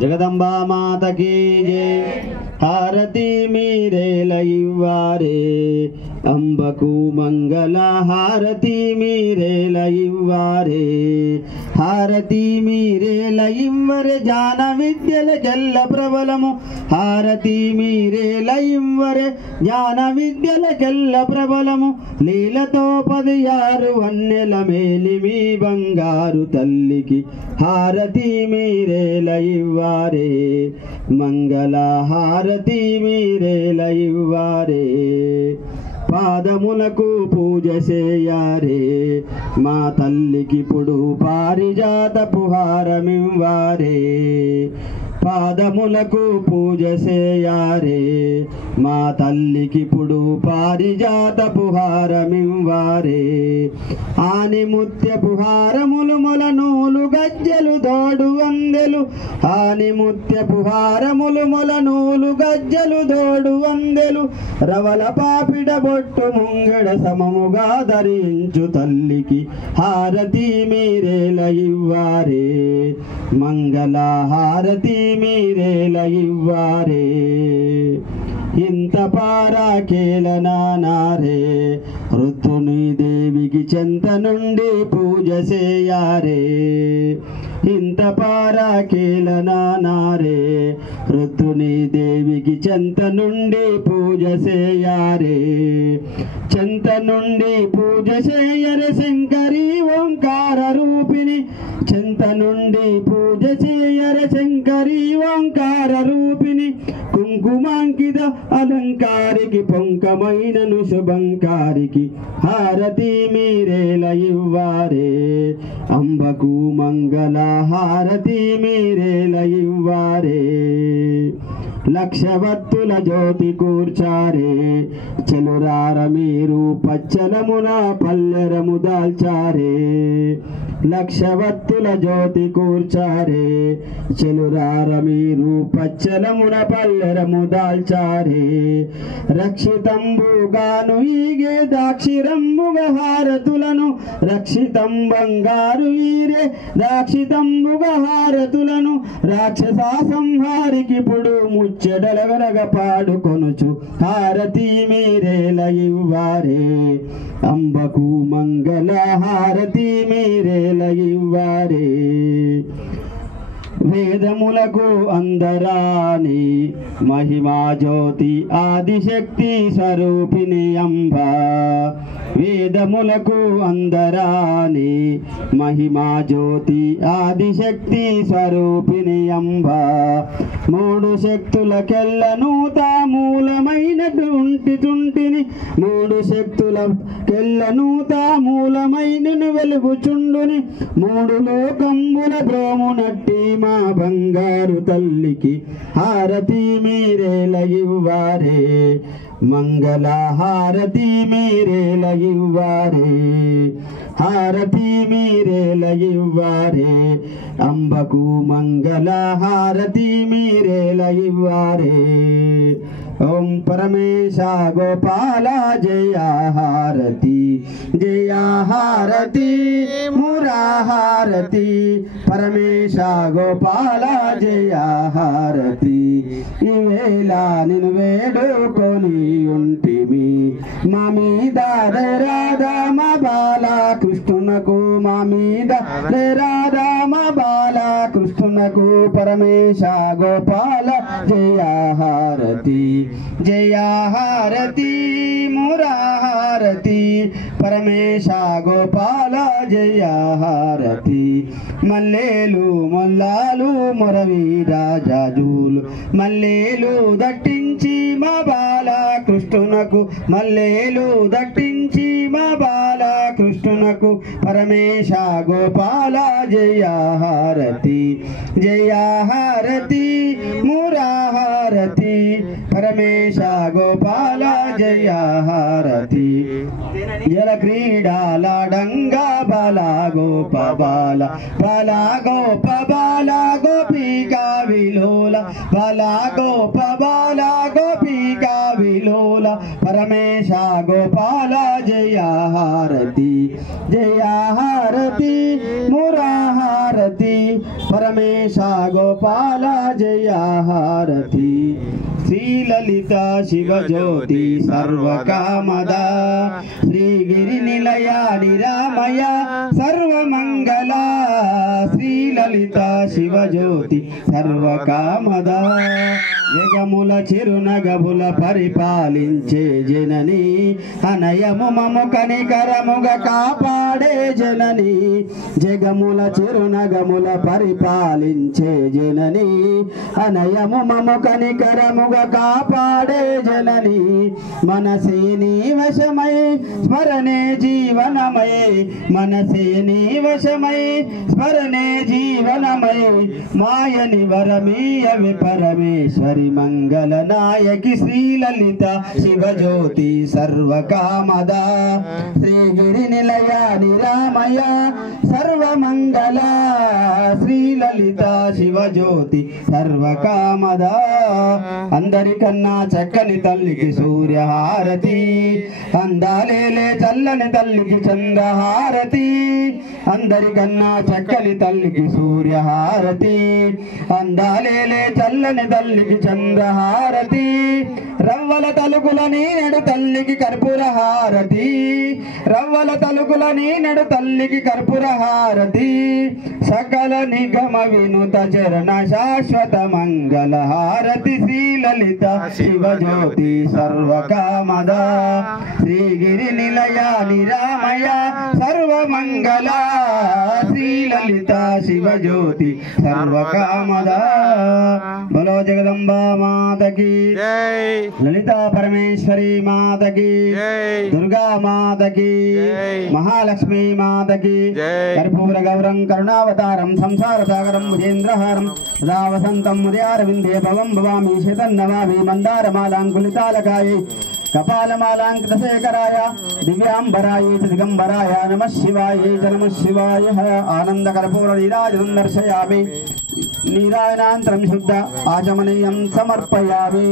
जगदंबा माता की जय। हारती मीरेल इव्वारे अंबकु मंगल हारती मीरेल इव्वारे हारती मीरेल इव्वरे ज्ञान विद्यल जल्ल प्रबलमु हारती मीरेल इव्वरे ज्ञान विद्यल जल्ल प्रबलमु लीलतो पदियारु वन्नेल मेलिमी बंगारु तल्लिकी हारती मीरेल इव्वारे मंगल हारती मीरेल इव्वारे పాదములకు పూజ చేయారే మా తల్లికిప్పుడు పారిజాతపు హారమివ్వారే పాదములకు పూజ చేయారే మా తల్లికిప్పుడు పారిజాతపు హారమివ్వారే ఆని ముత్యపు హారములు మొలనూలు గజ్జలు దోడు వందెలు ఆని ముత్యపు హారములు మొలనూలు గజ్జలు దోడు వందెలు రవల పాపిడ బొట్టు ముంగడ సమముగా ధరించు తల్లికి హారతి మీరేల ఇవ్వారే మంగళ హారతి మీరేల ఇవ్వారే ఇంత పారాకేలనారే రుద్రుని దేవికి చెంత నుండి పూజ చేయారే ఇంత పారాకేలనారే రుద్రుని దేవికి చెంత నుండి పూజ చేయారే చెంత నుండి పూజ చేయరే శంకరి ఓంకార రూపిణి చెంత నుండి పూజ చేయరే శంకరి ఓంకార రూపిణి కుంకుమాంకిత అలంకారికి పొంకమైనను శుభంకారికి హారతి మీరేల ఇవ్వారే అంబకు మంగళ హారతి మీరేల ఇవ్వారే లక్షవత్తుల జ్యోతి కూర్చారే చెలురార మీరు పచ్చలమున పల్లెరము దాల్చారే లక్షవత్తుల జ్యోతి కూర్చారే చెలురార మీరు పచ్చలమున పల్లెరము దాల్చారే రక్షితంబుగాను ఈగే దాక్షిరంబుగ హారతులను రక్షితం బంగారు ఈరే దాక్షితంబుగ హారతులను రాక్షస సంహారికి ఇప్పుడు ముచ్చడలగరగ పాడుకొనుచు హారతి మీరేల ఇవ్వారే అంబకు మంగళ హారతి మీరేల ఇవ్వారే వేదములకు అందరాని మహిమా జ్యోతి ఆదిశక్తి స్వరూపిణి అంబ వేదములకు అందరాని మహిమా జ్యోతి ఆదిశక్తి స్వరూపిణి అంబ మూడు శక్తులకెల్లను తామూలమైనటుంటిని మూడు శక్తులకెల్లను తామూలమైనను వెలుగుచుండుని మూడు లోకంబుల బ్రోమునట్టి మా బంగారు తల్లికి హారతి మీరేల ఇవ్వారే మంగళ హారతి మీరేల ఇవ్వారే హారతి మీరేల ఇవ్వారే అంబకు మంగళ హారతి మీరేల ఇవ్వారే ఓం పరమేశ గోపాల జయ హారతి జయ హారతి మురా హారతి పరమేశ గోపాల జయ హారతి ఈవేళ నిన్ను వేడుకొని ఉంటిమి మా మీద రాధా మా బాల కృష్ణునకు మా మీద రాధా మా బాల కృష్ణునకు పరమేశ గోపాల జయ హారతి జయ హారతి మురా హారతి పరమేశ గోపాల జయ హారతి మల్లేలు మొల్లాలు మొరవి రాజాజులు మల్లేలు దట్టించి మా బాల కృష్ణునకు మల్లేలు దట్టించి మా బాల కృష్ణునకు పరమేశ గోపాల జయ హారతి జయ హారతి మురా హారతి परमेश गोपाल जय हारती जल क्रीडाला डंगा बाला गोप बाला बाला गोप बाला गोपिका विलोला बाला गोप बाला गोपिका विलोला परमेश गोपाल जय हारती मुरा हारती परमेश गोपाल जय हारती श्री ललिता शिव ज्योति सर्वकामदा श्री गिरि निलया निरामया सर्वमंगला श्री ललिता शिव ज्योति सर्वकामदा జగముల చిరునగముల పరిపాలించే జనని అనయము మము కనికరముగ కాపాడే జనని జగముల చిరునగముల పరిపాలించే జనని అనయము మము కనికరముగ కాపాడే జనని మనసే నీ వశమై స్మరణే జీవనమై మనసే నీ వశమై స్మరణే జీవనమై మాయని వరమీయవి పరమేశ్వరి मंगल नायकी श्री ललिता शिव ज्योति सर्वकामदा श्री गिरि निलया निरामया सर्वमंगला श्री ललिता शिव ज्योति सर्वकामदा अंदरिकन्ना चक्कनि तल्लिकी सूर्य हारती अंदालेले चल्లని तल्लिकी चंद्र हारती अंदरिकन्ना चक्कनि तल्लिकी सूर्य हारती अंदालेले चल्లని तल्लिकी चंद्रहारती रव्वल तलुकुल नीनेडु तल्लिकी कर्पूर हारती रव्वल तलुकुल नीनेडु तल्लिकी कर्पूर हारती सकल निगम विनुत चरण शाश्वत मंगल हारती श्री ललिता शिव ज्योति सर्वकामदा श्री गिरि निलया निरामया सर्वमंगला श्री ललिता शिव ज्योति सर्वकामदा बोलो जगदम्बा माता की जय ललिता परमेश्वरी माता की जय दुर्गा माता की जय महालक्ष्मी माता की जय कर्पूर गौरं करुणावतारं संसार सागरं भुजेन्द्रहारं सदा वसन्तं मुदयारविन्दे भवं भवामि शतन्नमामि मन्दारमालाङ्कुलितालकायै कपालमालाङ्कृतशेखराय दिव्यांबराय दिगंबराय नमः शिवाय आनन्दकर्पूरनीराजनं दर्शयामि नीराजनान्तरं शुद्ध आचमनीयं समर्पयामि।